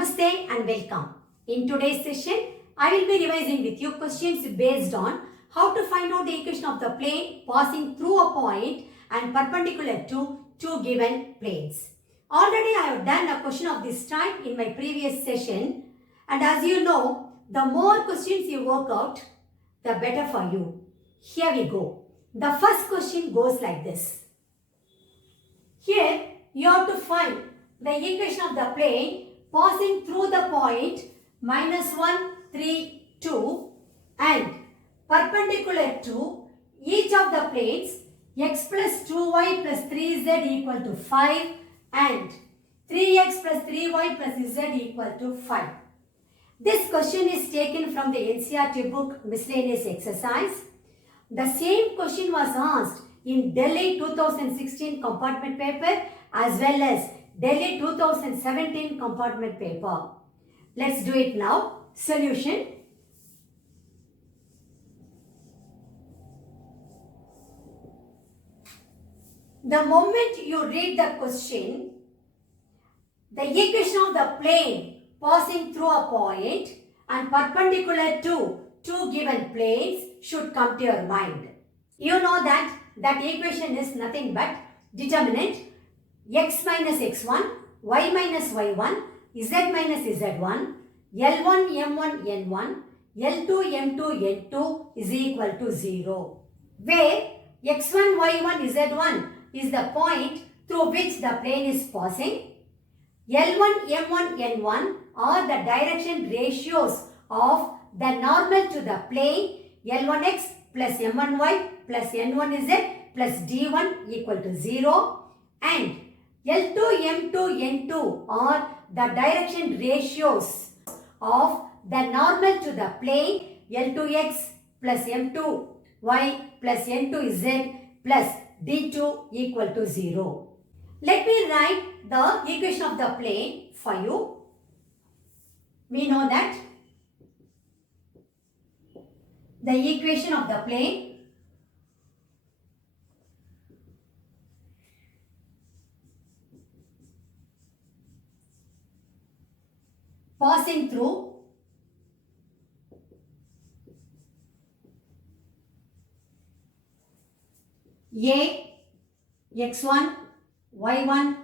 Namaste and welcome. In today's session, I will be revising with you questions based on how to find out the equation of the plane passing through a point and perpendicular to two given planes. Already I have done a question of this type in my previous session, and as you know, the more questions you work out, the better for you. Here we go. The first question goes like this. Here you have to find the equation of the plane passing through the point -1, 3, 2 and perpendicular to each of the planes x plus 2y plus 3z equal to 5 and 3x plus 3y plus z equal to 5. This question is taken from the NCERT book Miscellaneous Exercise. The same question was asked in Delhi 2016 compartment paper as well as Delhi 2017 compartment paper. Let's do it now. Solution. The moment you read the question, the equation of the plane passing through a point and perpendicular to two given planes should come to your mind. You know that equation is nothing but determinant x minus x1, y minus y1, z minus z1, L1 m1 n1, L2 m2 n2 is equal to 0. Where x1, y1, z1 is the point through which the plane is passing. L1, m1, n1 are the direction ratios of the normal to the plane L1x plus m1y plus n1z plus d1 equal to 0 and L2, M2, N2 are the direction ratios of the normal to the plane L2x plus M2y plus N2z plus D2 equal to 0. Let me write the equation of the plane for you. We know that the equation of the plane passing through A, x1, y1,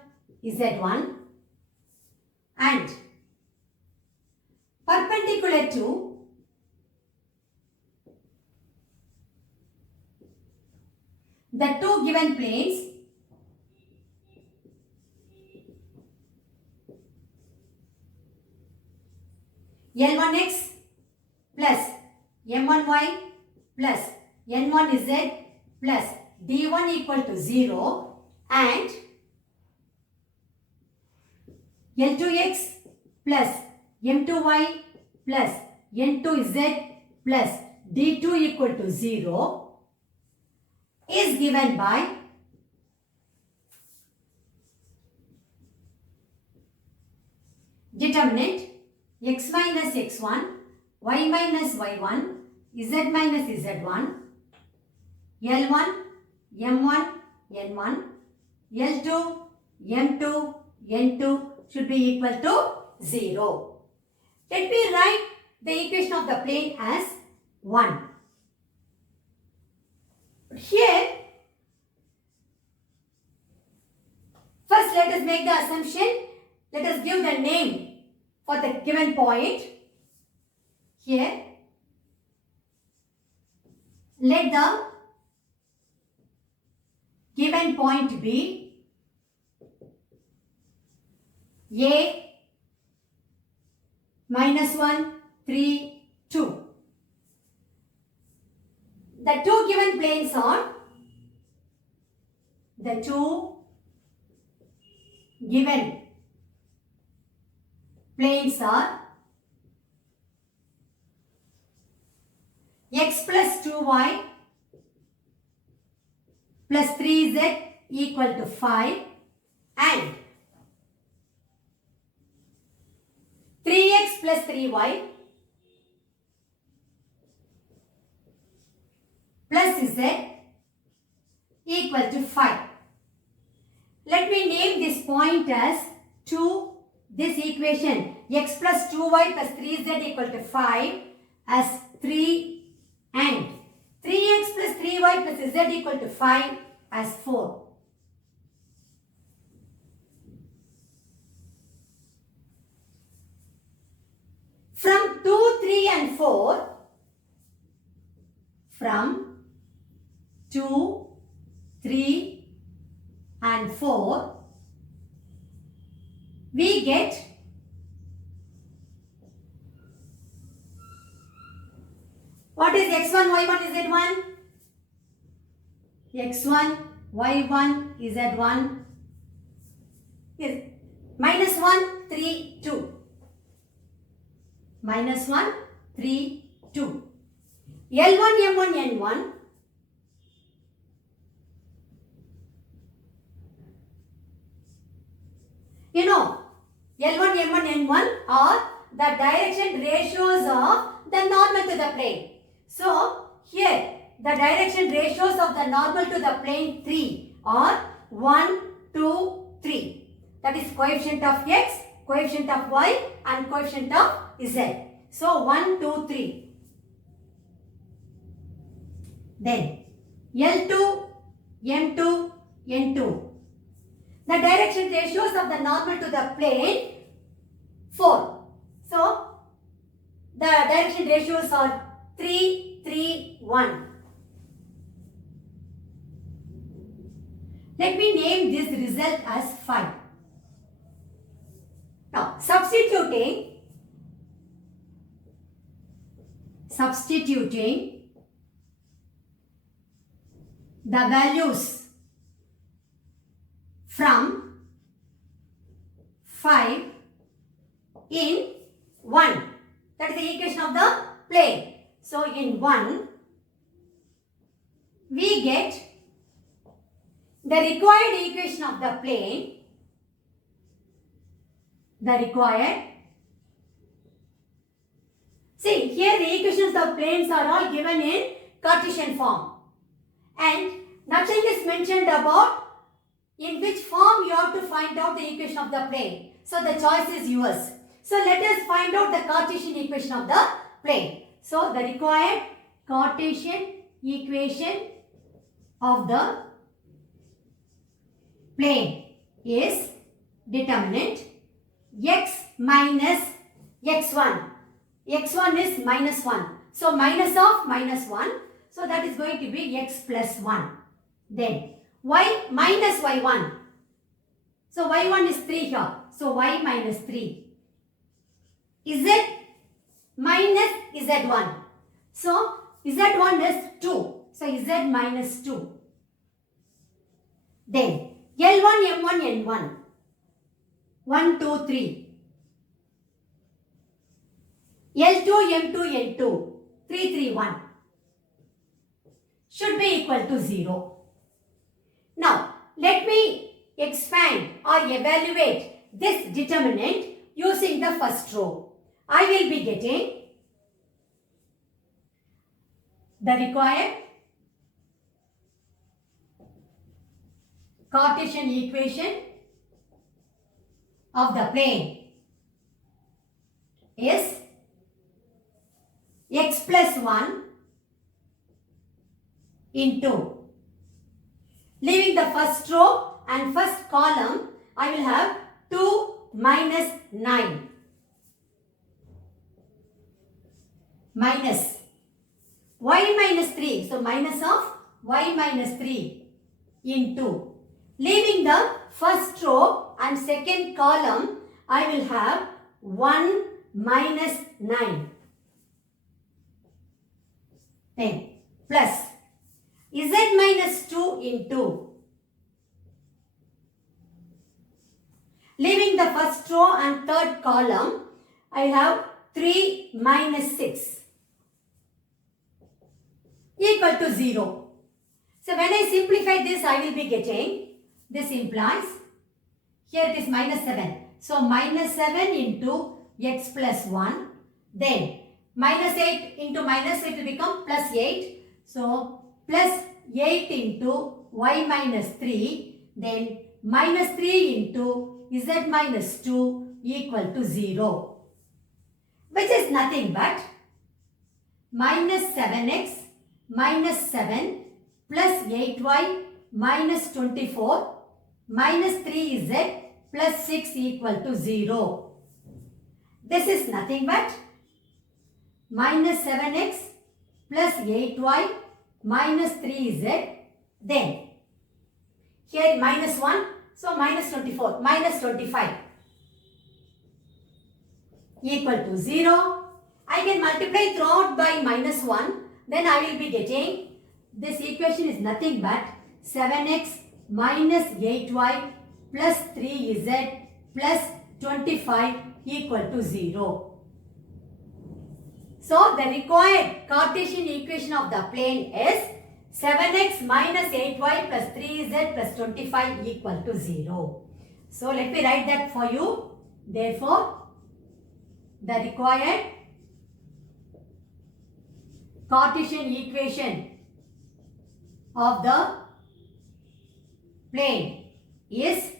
z1 and perpendicular to the two given planes L1x plus M1y plus N1z plus D1 equal to 0 and L2x plus M2y plus N2z plus D2 equal to 0 is given by determinant x minus x1, y minus y1, z minus z1, L1, m1, n1, L2, m2, n2 should be equal to 0. Let me write the equation of the plane as 1. Here, first let us make the assumption. Let us give the name for the given point. Here, let the given point be A minus 1, 3, 2. The two given planes are the two given planes are x plus 2y plus 3z equal to 5 and 3x plus 3y plus z equal to 5. Let me name this point as two this equation x plus 2y plus 3z equal to 5 as 3 and 3x plus 3y plus z equal to 5 as 4. From 2, 3 and 4, from 2, 3 and 4, we get what is x1, y1, z1? x1, y1, z1 is minus 1, 3, 2. Minus 1, 3, 2. L1, M1, N1. You know, L1, M1, N1 are the direction ratios of the normal to the plane. So, here the direction ratios of the normal to the plane 3 are 1, 2, 3. That is coefficient of x, coefficient of y and coefficient of z. So, 1, 2, 3. Then, L2, M2, N2. The direction ratios of the normal to the plane 4. So, the direction ratios are 3, 3, 1. Let me name this result as 5. Now, substituting the values from 5 in 1. That is the equation of the plane. So, in 1, we get the required equation of the plane, see here the equations of planes are all given in Cartesian form and nothing is mentioned about in which form you have to find out the equation of the plane. So, the choice is yours. So, let us find out the Cartesian equation of the plane. So, the required Cartesian equation of the plane is determinant x minus x1. x1 is minus 1. So, minus of minus 1. So, that is going to be x plus 1. Then, y minus y1. So, y1 is 3 here. So, y minus 3. Z minus z1. So, z1 is 2. So, z minus 2. Then, L1, M1, N1. 1, 2, 3. L2, M2, N2. 3, 3, 1. Should be equal to 0. Now, let me expand or evaluate this determinant using the first row. I will be getting the required Cartesian equation of the plane is x plus 1 into, leaving the first row and first column, I will have 2 minus 9 minus y minus 3. So, minus of y minus 3 into, leaving the first row and second column, I will have 1 minus 9. Then, plus z minus 2 into, leaving the first row and third column, I have 3 minus 6 equal to 0. So, when I simplify this, I will be getting, this implies, here it is minus 7. So, minus 7 into x plus 1, then minus 8 into minus 8 will become plus 8. So, plus 8 into y minus 3, then minus 3 into z minus 2 equal to 0, which is nothing but minus 7x minus 7 plus 8y minus 24 minus 3z plus 6 equal to 0. This is nothing but minus 7x plus 8y minus 3z, then here minus 1, so minus 24, minus 25 equal to 0. I can multiply throughout by minus 1, then I will be getting, this equation is nothing but 7x minus 8y plus 3z plus 25 equal to 0. So, the required Cartesian equation of the plane is 7x minus 8y plus 3z plus 25 equal to 0. So, let me write that for you. Therefore, the required Cartesian equation of the plane is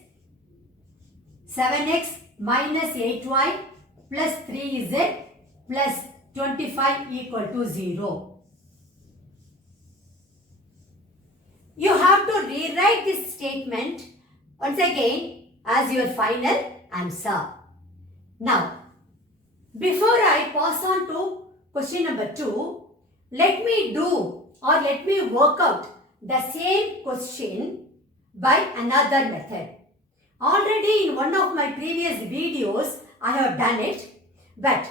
7x minus 8y plus 3z plus 25 equal to 0. You have to rewrite this statement once again as your final answer. Now, before I pass on to question number 2, let me do or let me work out the same question by another method. Already in one of my previous videos, I have done it, but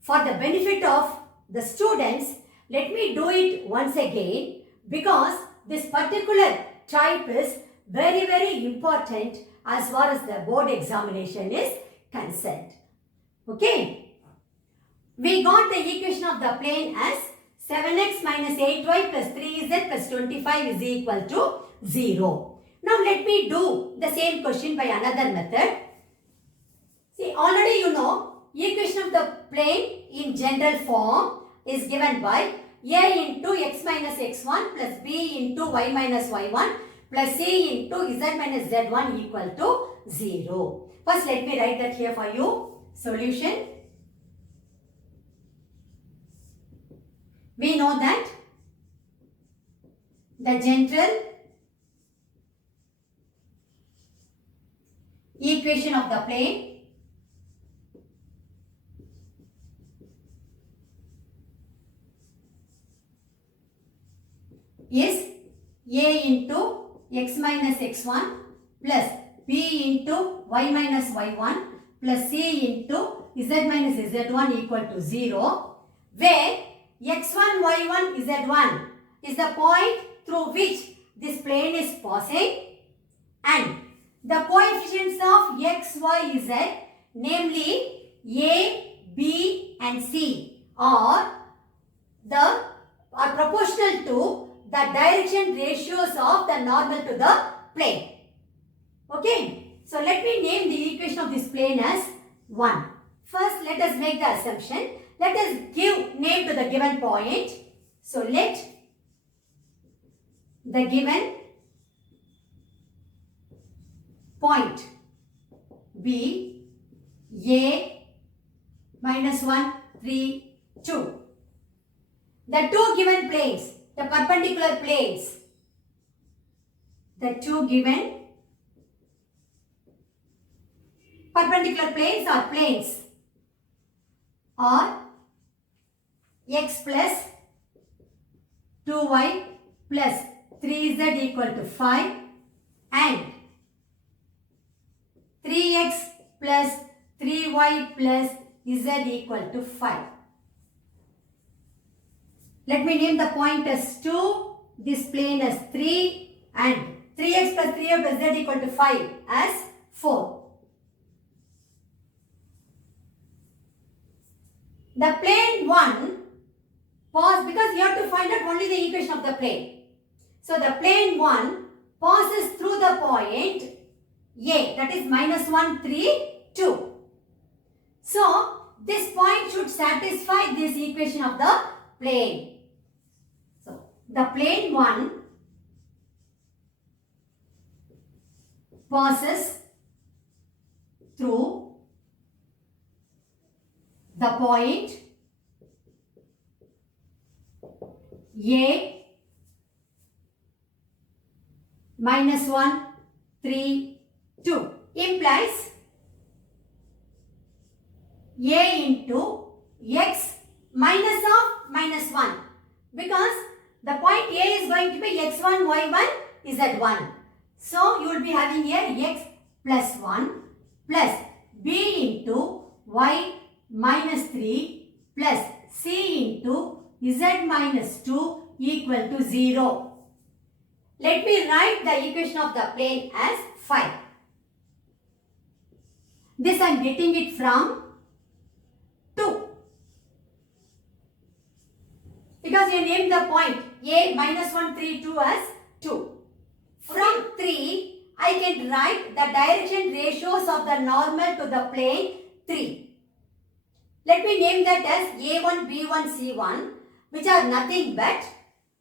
for the benefit of the students, let me do it once again because this particular type is very, very important as far as the board examination is concerned. Okay. We got the equation of the plane as 7x minus 8y plus 3z plus 25 is equal to 0. Now let me do the same question by another method. See, already you know equation of the plane in general form is given by a into x minus x1 plus b into y minus y1 plus c into z minus z1 equal to 0. First let me write that here for you. Solution. We know that the general equation of the plane is a into x minus x1 plus b into y minus y1 plus c into z minus z1 equal to 0, where x1, y1, z1 is the point through which this plane is passing and the coefficients of x, y, z, namely a, b and c are proportional to the direction ratios of the normal to the plane. Okay. So, let me name the equation of this plane as 1. First, let us make the assumption. Let us give name to the given point. So, let the given point be a minus 1, 3, 2. The two given planes, the perpendicular planes, the two given perpendicular planes or planes are x plus 2y plus 3z equal to 5 and 3x plus 3y plus z equal to 5. Let me name the point as 2, this plane as 3 and 3x plus 3y plus z equal to 5 as 4. The plane 1 pass, because you have to find out only the equation of the plane. So the plane 1 passes through the point A, that is minus 1, 3, 2. So this point should satisfy this equation of the plane. So the plane 1 passes through the point A minus 1, 3, 2 implies A into x minus of minus 1, because the point A is going to be x1, y1, z1. So, you will be having here x plus 1 plus b into y minus 3 plus c into z minus 2 equal to 0. Let me write the equation of the plane as 5. This I am getting it from 2. Because you named the point A minus 1, 3, 2 as 2. From 3, I can write the direction ratios of the normal to the plane 3. Let me name that as A1, B1, C1, which are nothing but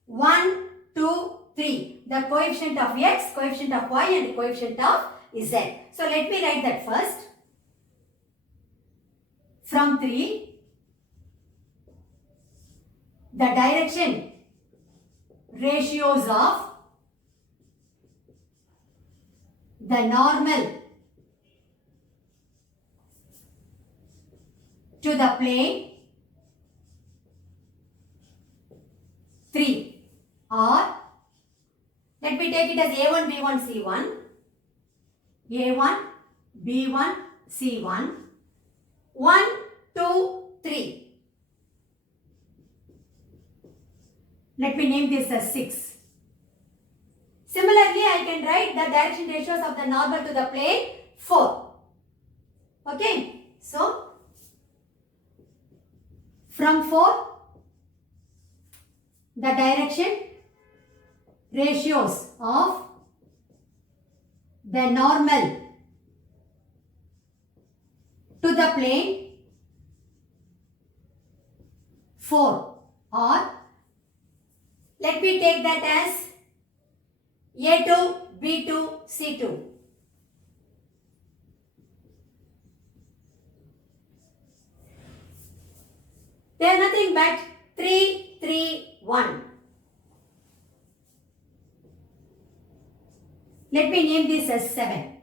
1, 2, 3. The coefficient of x, coefficient of y and coefficient of z. So let me write that first. From 3, the direction ratios of the normal to the plane 3 or let me take it as A1, B1, C1, A1, B1, C1, 1, 2, 3. Let me name this as 6. Similarly, I can write the direction ratios of the normal to the plane 4. Okay. So, from 4, the direction ratios of the normal to the plane 4 or let me take that as A2, B2, C2. They are nothing but 3, 3, 1. Let me name this as 7.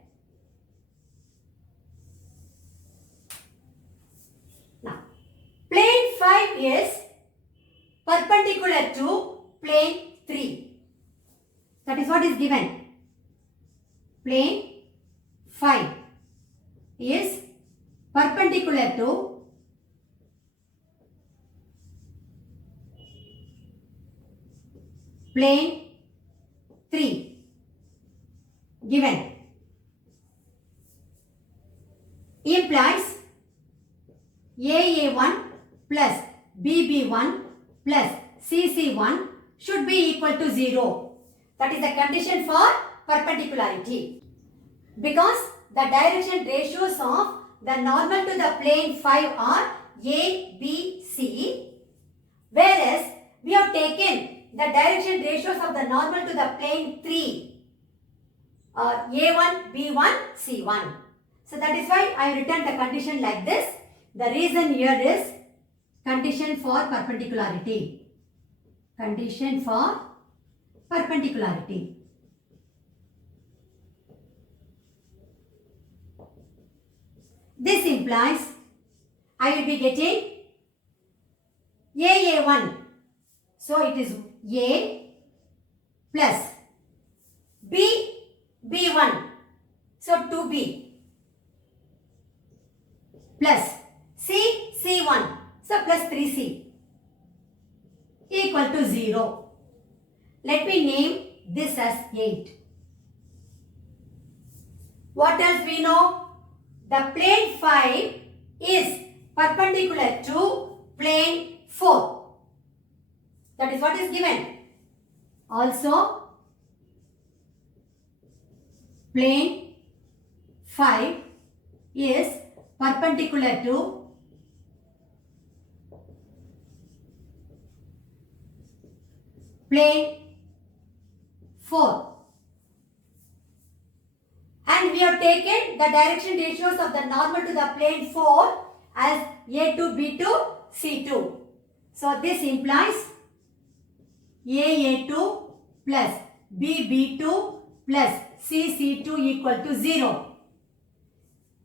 Now, plane 5 is perpendicular to plane 3. That is what is given. Plane 5 is perpendicular to plane 3. Given. Implies AA1 plus BB1 plus CC1 should be equal to 0. That is the condition for perpendicularity. Because the direction ratios of the normal to the plane 5 are A, B, C. Whereas we have taken the direction ratios of the normal to the plane 3 are A1, B1, C1. So that is why I written the condition like this. The reason here is condition for perpendicularity. Condition for perpendicularity. This implies I will be getting AA1. So it is A plus B, B1. So 2B plus C, C1. So plus 3C equal to 0. Let me name this as 8. What else we know? The plane 5 is perpendicular to plane 4. That is what is given. Also, plane 5 is perpendicular to plane 4. And we have taken the direction ratios of the normal to the plane 4 as A2, B2, C2. So this implies AA2 plus BB2 plus CC2 equal to 0.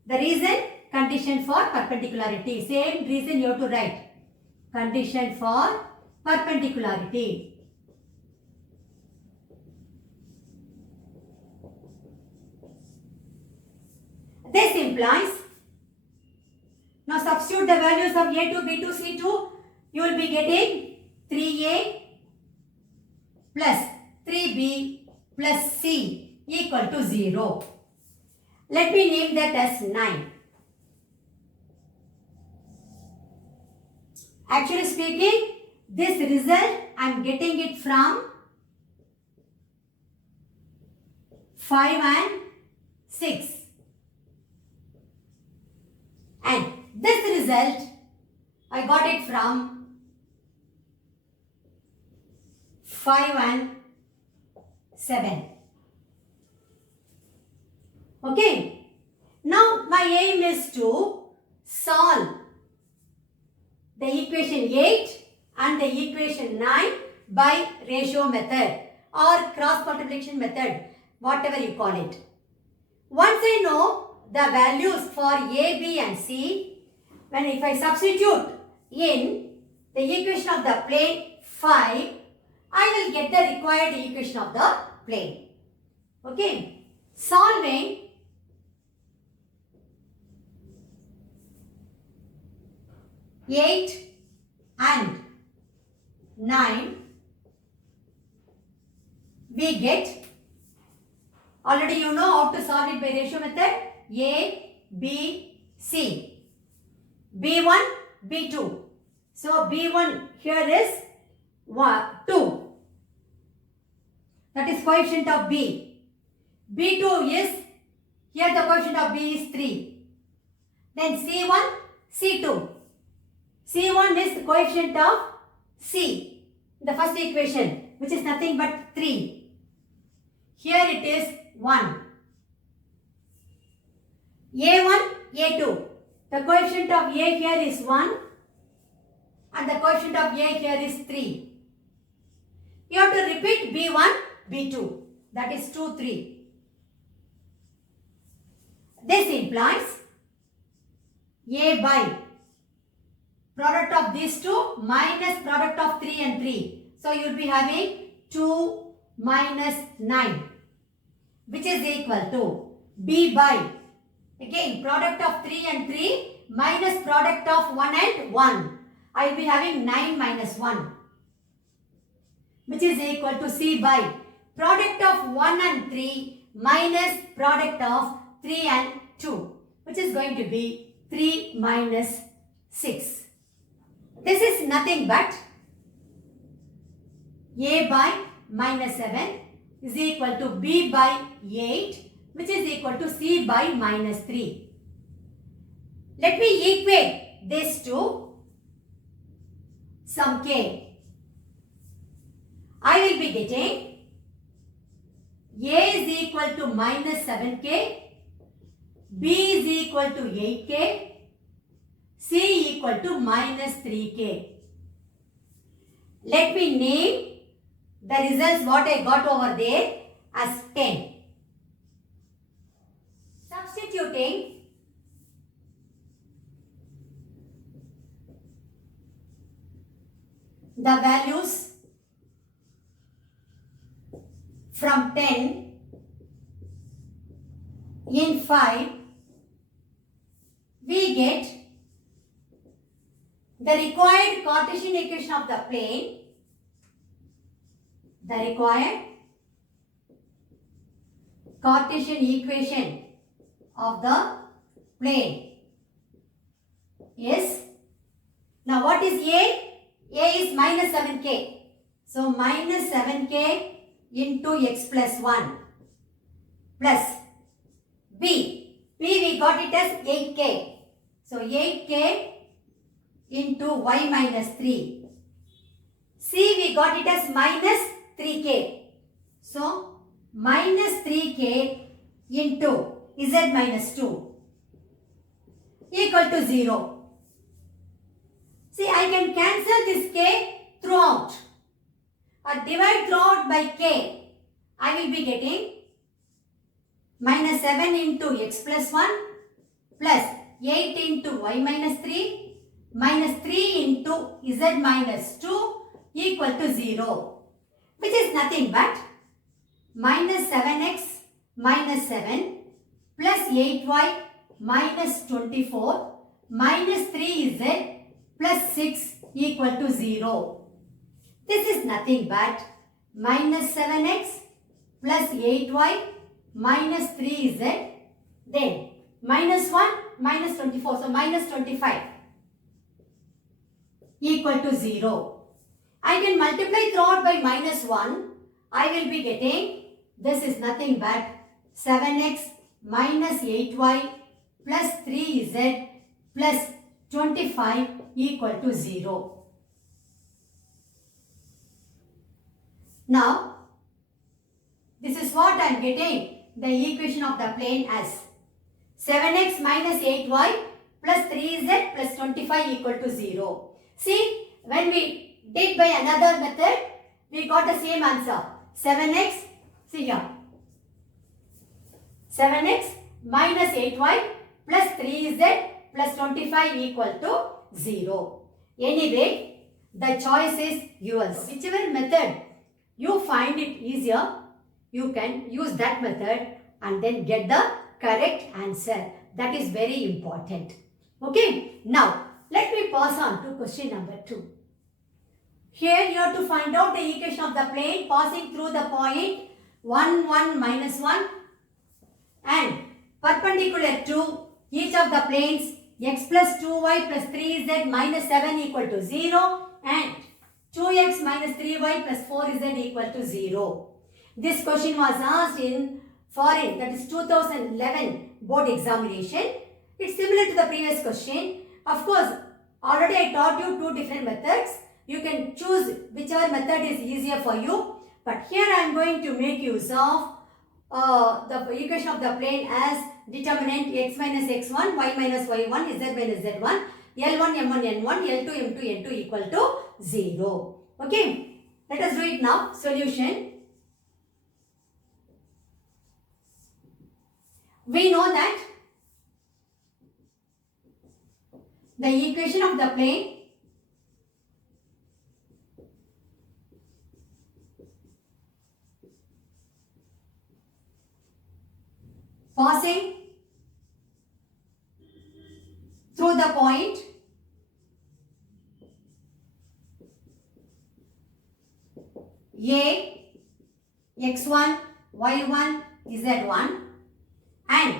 The reason? Condition for perpendicularity. Same reason you have to write. Condition for perpendicularity. This implies, now substitute the values of A2, B2, C2, you will be getting 3A plus 3B plus C equal to 0. Let me name that as 9. Actually speaking, this result I am getting it from 5 and 6. And this result I got it from 5 and 7. Okay. Now my aim is to solve the equation 8 and the equation 9 by ratio method or cross multiplication method, whatever you call it. Once I know the values for A, B and C, when if I substitute in the equation of the plane 5, I will get the required equation of the plane. Okay. Solving eight and 9, we get, already you know how to solve it by ratio method, A, B, C, B1, B2. So B1 here is 2. That is coefficient of B. B2 is, here the coefficient of B is 3. Then C1, C2. C1 is the coefficient of C, the first equation, which is nothing but 3. Here it is 1. A1, A2. The coefficient of A here is 1 and the coefficient of A here is 3. You have to repeat B1, B2. That is 2, 3. This implies A by product of these two minus product of 3 and 3. So you will be having 2 minus 9, which is equal to B by, again, product of 3 and 3 minus product of 1 and 1. I will be having 9 minus 1, which is equal to C by product of 1 and 3 minus product of 3 and 2, which is going to be 3 minus 6. This is nothing but A by minus 7 is equal to B by 8, which is equal to C by minus 3. Let me equate this to some k. I will be getting A is equal to minus 7k, B is equal to 8k, C equal to minus 3k. Let me name the results what I got over there as 10. Substituting the values from 10 in 5, we get the required Cartesian equation of the plane, the required Cartesian equation of the plane is, now what is A? A is minus 7k. So minus 7k into x plus 1 plus B. B we got it as 8k. So 8k into y minus 3. C we got it as minus 3k. So minus 3k into z minus 2 equal to 0. See, I can cancel this k throughout. Or divide throughout by k. I will be getting minus 7 into x plus 1 plus 8 into y minus 3 minus 3 into z minus 2 equal to 0. Which is nothing but minus 7x minus 7 plus 8y minus 24 minus 3z plus 6 equal to 0. This is nothing but minus 7x plus 8y minus 3z, then minus 1 minus 24, so minus 25 equal to 0. I can multiply throughout by minus 1. I will be getting, this is nothing but 7x minus 8y plus 3z plus 25 equal to 0. Now, this is what I am getting the equation of the plane as 7x minus 8y plus 3z plus 25 equal to 0. See, when we did by another method, we got the same answer. 7x, see here, 7x minus 8y plus 3z plus 25 equal to 0. Anyway, the choice is yours. Whichever method you find it easier, you can use that method and then get the correct answer. That is very important. Okay, now let me pass on to question number 2. Here you have to find out the equation of the plane passing through the point 1, 1, minus 1 and perpendicular to each of the planes x plus 2y plus 3z minus 7 equal to 0 and 2x minus 3y plus 4z equal to 0. This question was asked in foreign, that is 2011 board examination. It's similar to the previous question. Of course, already I taught you 2 different methods. You can choose whichever method is easier for you. But here I am going to make use of the equation of the plane as determinant x minus x1, y minus y1, z minus z1, L1, M1, N1, L2, M2, N2 equal to 0. Okay, let us do it now. Solution. We know that the equation of the plane passing through the point A, x1, y1, z1 and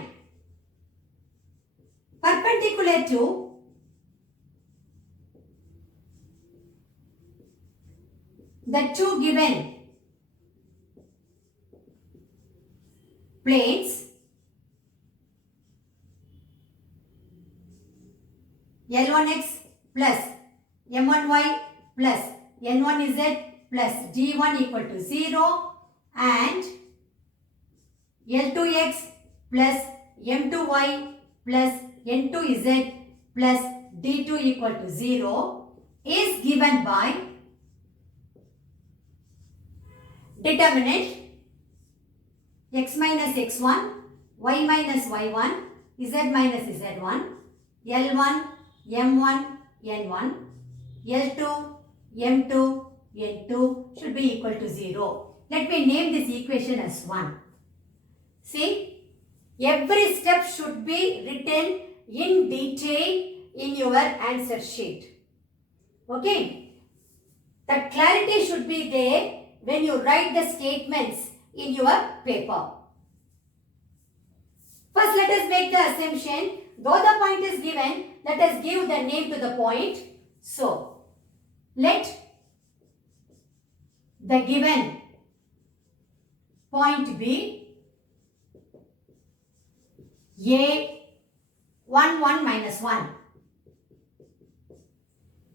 perpendicular to the 2 given planes L1x plus M1y plus N1z plus D1 equal to 0 and L2x plus M2y plus N2z plus D2 equal to 0 is given by determinant x minus x1, y minus y1, z minus z1, L1, M1, N1, L2, M2, N2 should be equal to 0. Let me name this equation as 1. See, every step should be written in detail in your answer sheet. Okay, the clarity should be there when you write the statements in your paper. First, let us make the assumption. Though the point is given, let us give the name to the point. So, let the given point be A 1, 1 minus 1.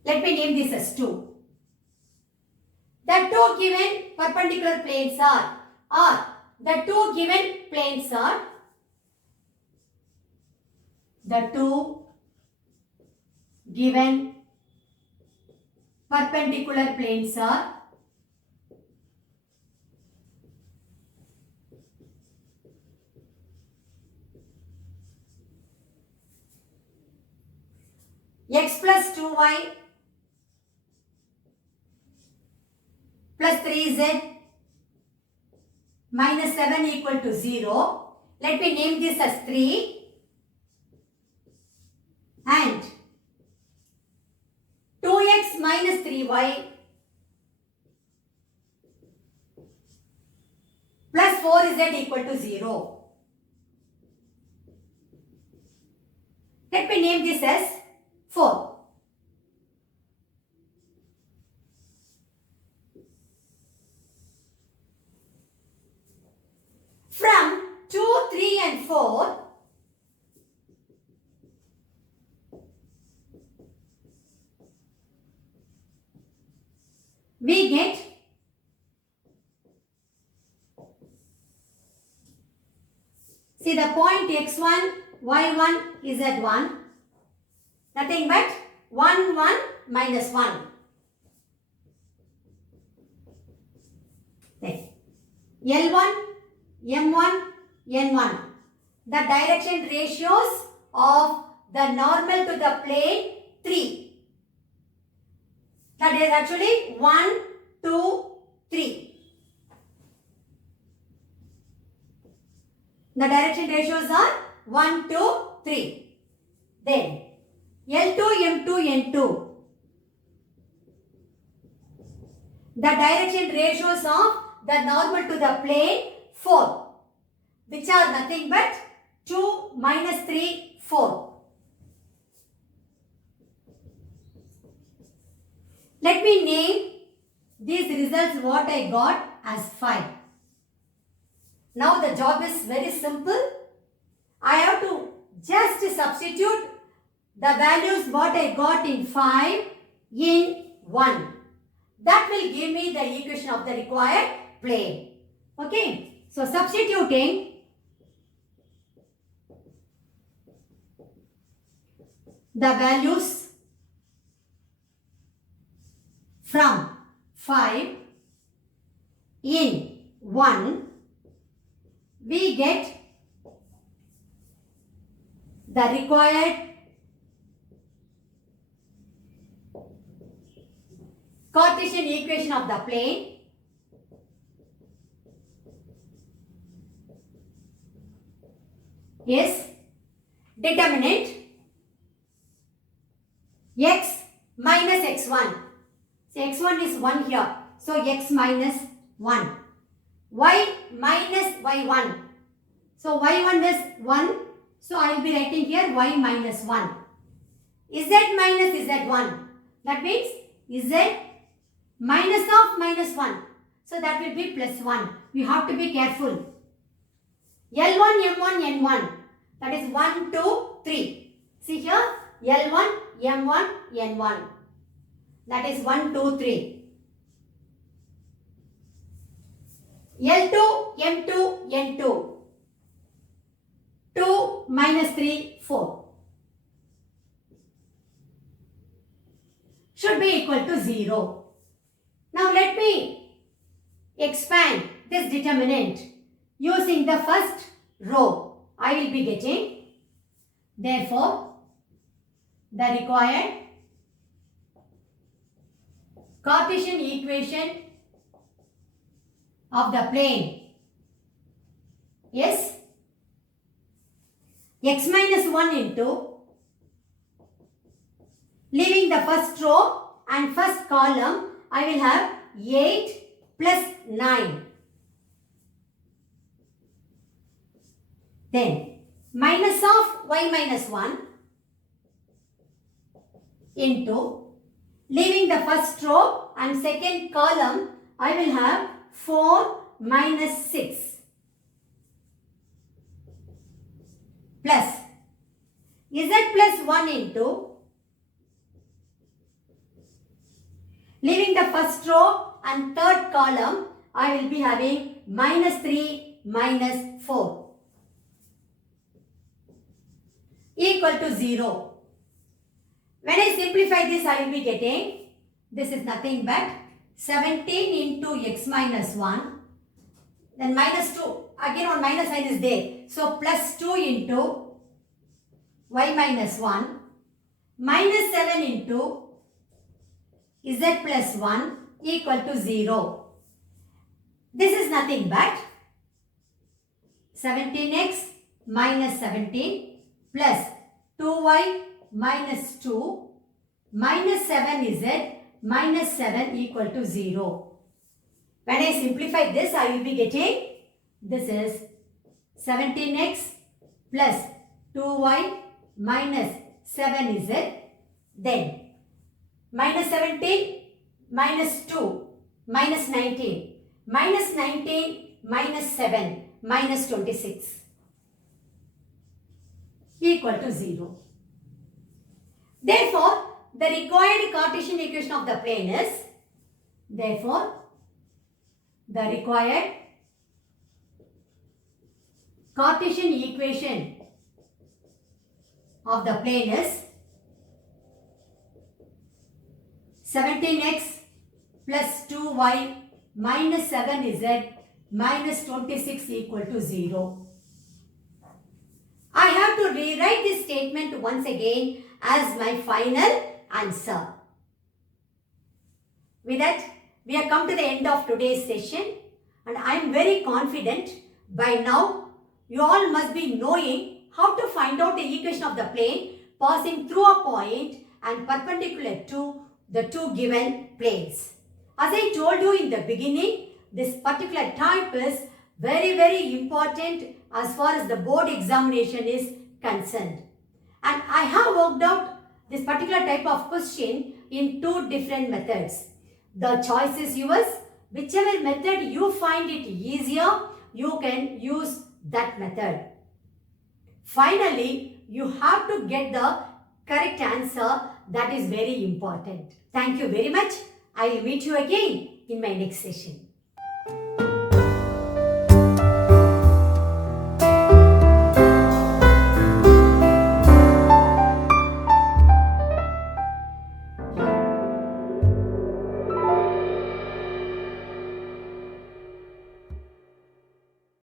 Let me name this as 2. The 2 given perpendicular planes are the 2 given planes are the 2 given perpendicular planes are x plus 2y plus 3z minus 7 equal to 0. Let me name this as 3 and 2x minus 3y plus 4z equal to 0. Let me name this as 4. From 2, 3 and 4, we get see the point x1, y1 is at 1, nothing but 1, 1 minus 1. Then L1, M1, N1. The direction ratios of the normal to the plane 3. That is actually 1, 2, 3. The direction ratios are 1, 2, 3. Then L2, M2, N2. The direction ratios of the normal to the plane 4, which are nothing but 2 minus 3, 4. Let me name these results what I got as 5. Now the job is very simple. I have to just substitute the values what I got in 5 in 1. That will give me the equation of the required plane. Okay. So substituting the values from 5 in 1, we get the required Cartesian equation of the plane. Yes, determinant x minus x1. So x1 is 1 here. So x minus 1. Y minus y1. So y1 is 1. So I will be writing here y minus 1. Z minus z1. That means z minus of minus 1. So that will be plus 1. You have to be careful. L1, M1, N1. That is 1, 2, 3. See here. L1, M1, N1. That is 1, 2, 3. L2, M2, N2. 2 minus 3, 4. Should be equal to 0. Now let me expand this determinant using the first row. I will be getting, therefore, the required Cartesian equation of the plane. Yes, x minus 1 into, leaving the first row and first column, I will have 8 plus 9. Then minus of y minus 1 into, leaving the first row and second column, I will have 4 minus 6 plus z plus 1 into, leaving the first row and third column, I will be having minus 3 minus 4 equal to 0. When I simplify this, I will be getting This is nothing but 17 into x minus 1. Then minus 2. Again one minus sign is there. So plus 2 into y minus 1. Minus 7 into z plus 1 equal to 0. This is nothing but 17x minus 17 plus 2y minus 2 minus 7z minus 7 equal to 0. When I simplify this, I will be getting, this is 17x plus 2y minus 7z, then minus 17 minus 2 minus 19 minus 19 minus 7 minus 26 equal to 0. Therefore, the required Cartesian equation of the plane is, therefore, the required Cartesian equation of the plane is 17x plus 2y minus 7z minus 26 equal to 0. I have to rewrite this statement once again as my final answer. With that, we have come to the end of today's session, and I am very confident by now you all must be knowing how to find out the equation of the plane passing through a point and perpendicular to the two given planes. As I told you in the beginning, this particular type is very important as far as the board examination is concerned. And I have worked out this particular type of question in two different methods. The choice is yours. Whichever method you find it easier, you can use that method. Finally, you have to get the correct answer. That is very important. Thank you very much. I will meet you again in my next session.